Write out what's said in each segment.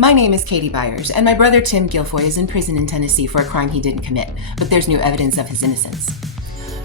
My name is Katie Byers, and my brother Tim Guilfoy is in prison in Tennessee for a crime he didn't commit, but there's new evidence of his innocence.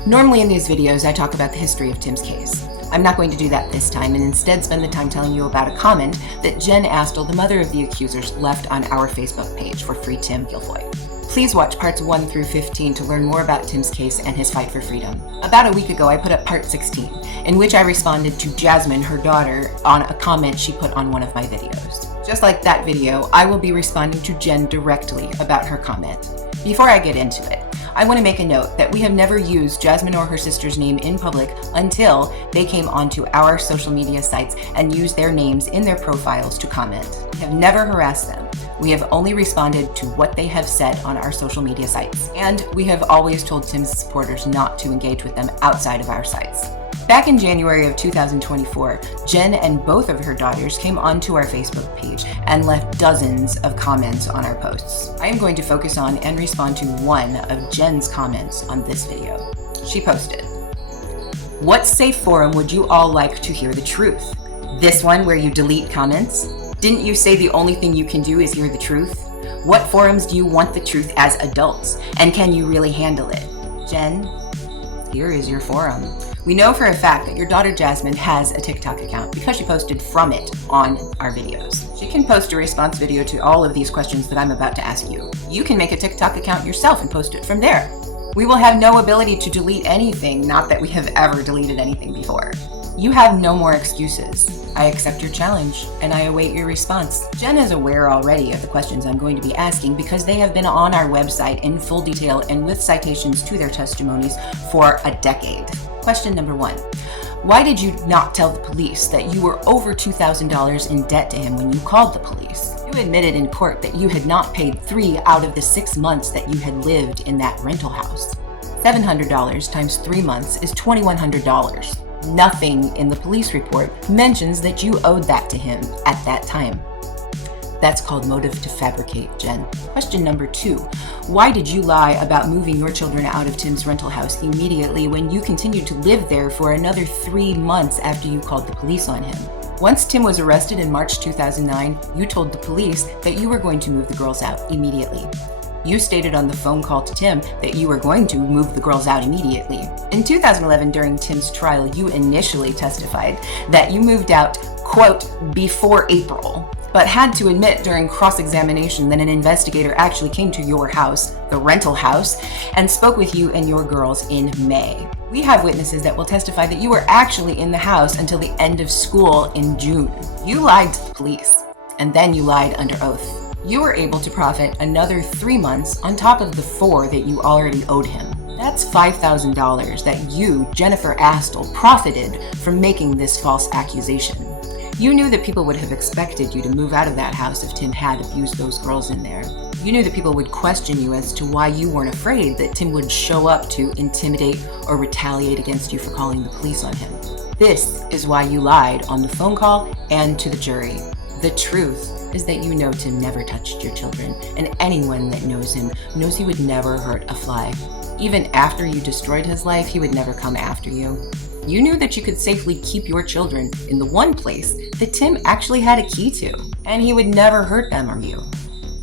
Normally in these videos, I talk about the history of Tim's case. I'm not going to do that this time, and instead spend the time telling you about a comment that Jen Astle, the mother of the accusers, left on our Facebook page for Free Tim Guilfoy. Please watch parts 1 through 15 to learn more about Tim's case and his fight for freedom. About a week ago, I put up part 16, in which I responded to Jasmine, her daughter, on a comment she put on one of my videos. Just like that video, I will be responding to Jen directly about her comment. Before I get into it, I want to make a note that we have never used Jasmine or her sister's name in public until they came onto our social media sites and used their names in their profiles to comment. We have never harassed them. We have only responded to what they have said on our social media sites. And we have always told Tim's supporters not to engage with them outside of our sites. Back in January of 2024, Jen and both of her daughters came onto our Facebook page and left dozens of comments on our posts. I am going to focus on and respond to one of Jen's comments on this video. She posted, "What safe forum would you all like to hear the truth? This one where you delete comments? Didn't you say the only thing you can do is hear the truth? What forums do you want the truth as adults? And can you really handle it? Jen, here is your forum." We know for a fact that your daughter Jasmine has a TikTok account because she posted from it on our videos. She can post a response video to all of these questions that I'm about to ask you. You can make a TikTok account yourself and post it from there. We will have no ability to delete anything, not that we have ever deleted anything before. You have no more excuses. I accept your challenge, and I await your response. Jen is aware already of the questions I'm going to be asking because they have been on our website in full detail and with citations to their testimonies for a decade. Question number 1. Why did you not tell the police that you were over $2,000 in debt to him when you called the police? You admitted in court that you had not paid 3 out of the 6 months that you had lived in that rental house. $700 times 3 months is $2,100. Nothing in the police report mentions that you owed that to him at that time. That's called motive to fabricate, Jen. Question number 2. Why did you lie about moving your children out of Tim's rental house immediately when you continued to live there for another 3 months after you called the police on him? Once Tim was arrested in March 2009, you told the police that you were going to move the girls out immediately. You stated on the phone call to Tim that you were going to move the girls out immediately. In 2011, during Tim's trial, you initially testified that you moved out, quote, before April, but had to admit during cross-examination that an investigator actually came to your house, the rental house, and spoke with you and your girls in May. We have witnesses that will testify that you were actually in the house until the end of school in June. You lied to the police, and then you lied under oath. You were able to profit another 3 months on top of the 4 that you already owed him. That's $5,000 that you, Jennifer Astle, profited from making this false accusation. You knew that people would have expected you to move out of that house if Tim had abused those girls in there. You knew that people would question you as to why you weren't afraid that Tim would show up to intimidate or retaliate against you for calling the police on him. This is why you lied on the phone call and to the jury. The truth is that you know Tim never touched your children, and anyone that knows him knows he would never hurt a fly. Even after you destroyed his life, he would never come after you. You knew that you could safely keep your children in the one place that Tim actually had a key to, and he would never hurt them or you.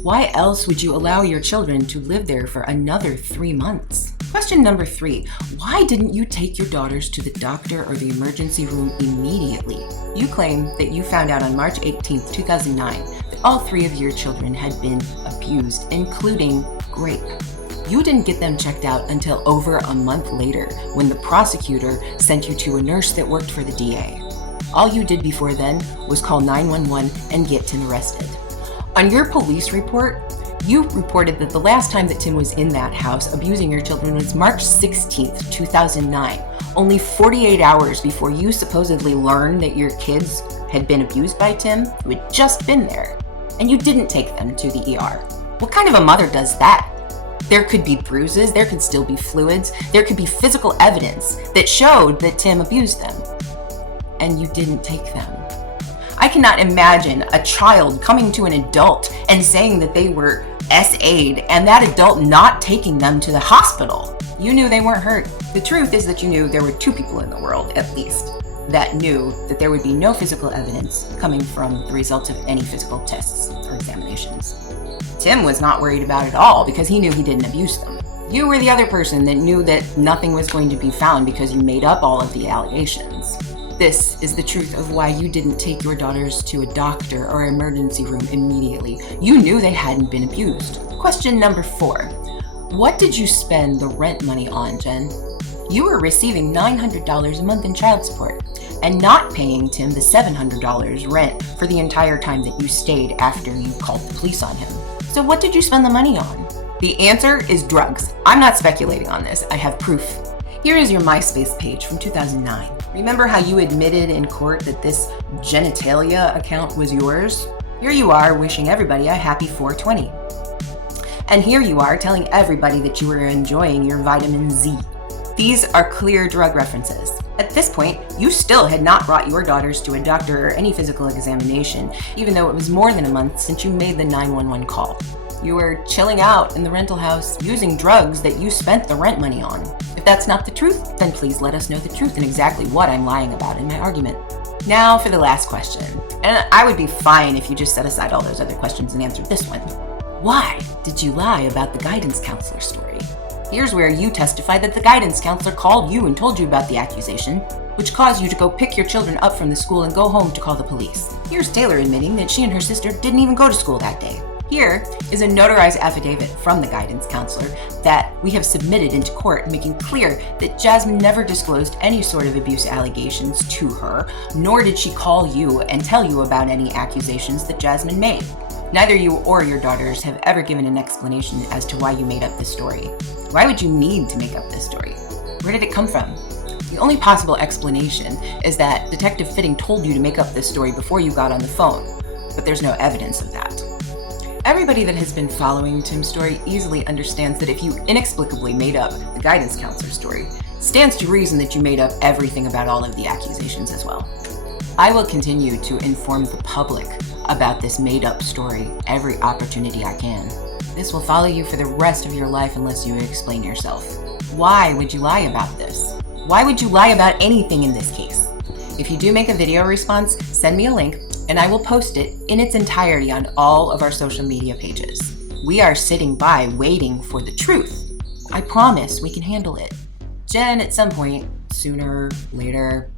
Why else would you allow your children to live there for another 3 months? Question number 3. Why didn't you take your daughters to the doctor or the emergency room immediately? You claim that you found out on March 18, 2009, that all 3 of your children had been abused, including rape. You didn't get them checked out until over a month later, when the prosecutor sent you to a nurse that worked for the DA. All you did before then was call 911 and get Tim arrested. On your police report, you reported that the last time that Tim was in that house abusing your children was March 16th, 2009, only 48 hours before you supposedly learned that your kids had been abused by Tim, who had just been there, and you didn't take them to the ER. What kind of a mother does that? There could be bruises, there could still be fluids, there could be physical evidence that showed that Tim abused them, and you didn't take them. I cannot imagine a child coming to an adult and saying that they were SA'd and that adult not taking them to the hospital. You knew they weren't hurt. The truth is that you knew there were 2 people in the world, at least, that knew that there would be no physical evidence coming from the results of any physical tests or examinations. Tim was not worried about it all because he knew he didn't abuse them. You were the other person that knew that nothing was going to be found because you made up all of the allegations. This is the truth of why you didn't take your daughters to a doctor or emergency room immediately. You knew they hadn't been abused. Question number 4. What did you spend the rent money on, Jen? You were receiving $900 a month in child support and not paying Tim the $700 rent for the entire time that you stayed after you called the police on him. So what did you spend the money on? The answer is drugs. I'm not speculating on this. I have proof. Here is your MySpace page from 2009. Remember how you admitted in court that this genitalia account was yours? Here you are wishing everybody a happy 420. And here you are telling everybody that you were enjoying your vitamin Z. These are clear drug references. At this point, you still had not brought your daughters to a doctor or any physical examination, even though it was more than a month since you made the 911 call. You were chilling out in the rental house using drugs that you spent the rent money on. If that's not the truth, then please let us know the truth and exactly what I'm lying about in my argument. Now for the last question. And I would be fine if you just set aside all those other questions and answered this one. Why did you lie about the guidance counselor story? Here's where you testify that the guidance counselor called you and told you about the accusation, which caused you to go pick your children up from the school and go home to call the police. Here's Taylor admitting that she and her sister didn't even go to school that day. Here is a notarized affidavit from the guidance counselor that we have submitted into court, making clear that Jasmine never disclosed any sort of abuse allegations to her, nor did she call you and tell you about any accusations that Jasmine made. Neither you or your daughters have ever given an explanation as to why you made up this story. Why would you need to make up this story? Where did it come from? The only possible explanation is that Detective Fitting told you to make up this story before you got on the phone, but there's no evidence of that. Everybody that has been following Tim's story easily understands that if you inexplicably made up the guidance counselor story, it stands to reason that you made up everything about all of the accusations as well. I will continue to inform the public about this made-up story every opportunity I can. This will follow you for the rest of your life unless you explain yourself. Why would you lie about this? Why would you lie about anything in this case? If you do make a video response, send me a link and I will post it in its entirety on all of our social media pages. We are sitting by waiting for the truth. I promise we can handle it. Jen, at some point, sooner, later,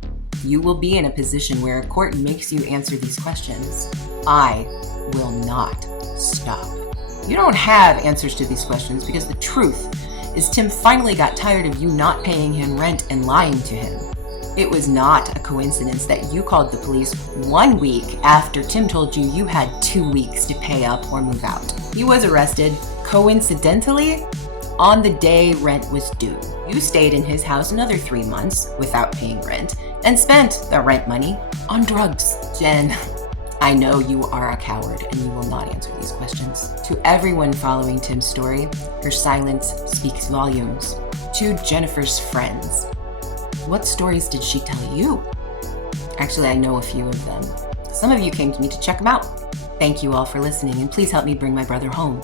you will be in a position where a court makes you answer these questions. I will not stop. You don't have answers to these questions because the truth is Tim finally got tired of you not paying him rent and lying to him. It was not a coincidence that you called the police 1 week after Tim told you you had 2 weeks to pay up or move out. He was arrested, coincidentally, on the day rent was due. You stayed in his house another 3 months without paying rent and spent the rent money on drugs. Jen, I know you are a coward and you will not answer these questions. To everyone following Tim's story, her silence speaks volumes. To Jennifer's friends, what stories did she tell you? Actually, I know a few of them. Some of you came to me to check them out. Thank you all for listening, and please help me bring my brother home.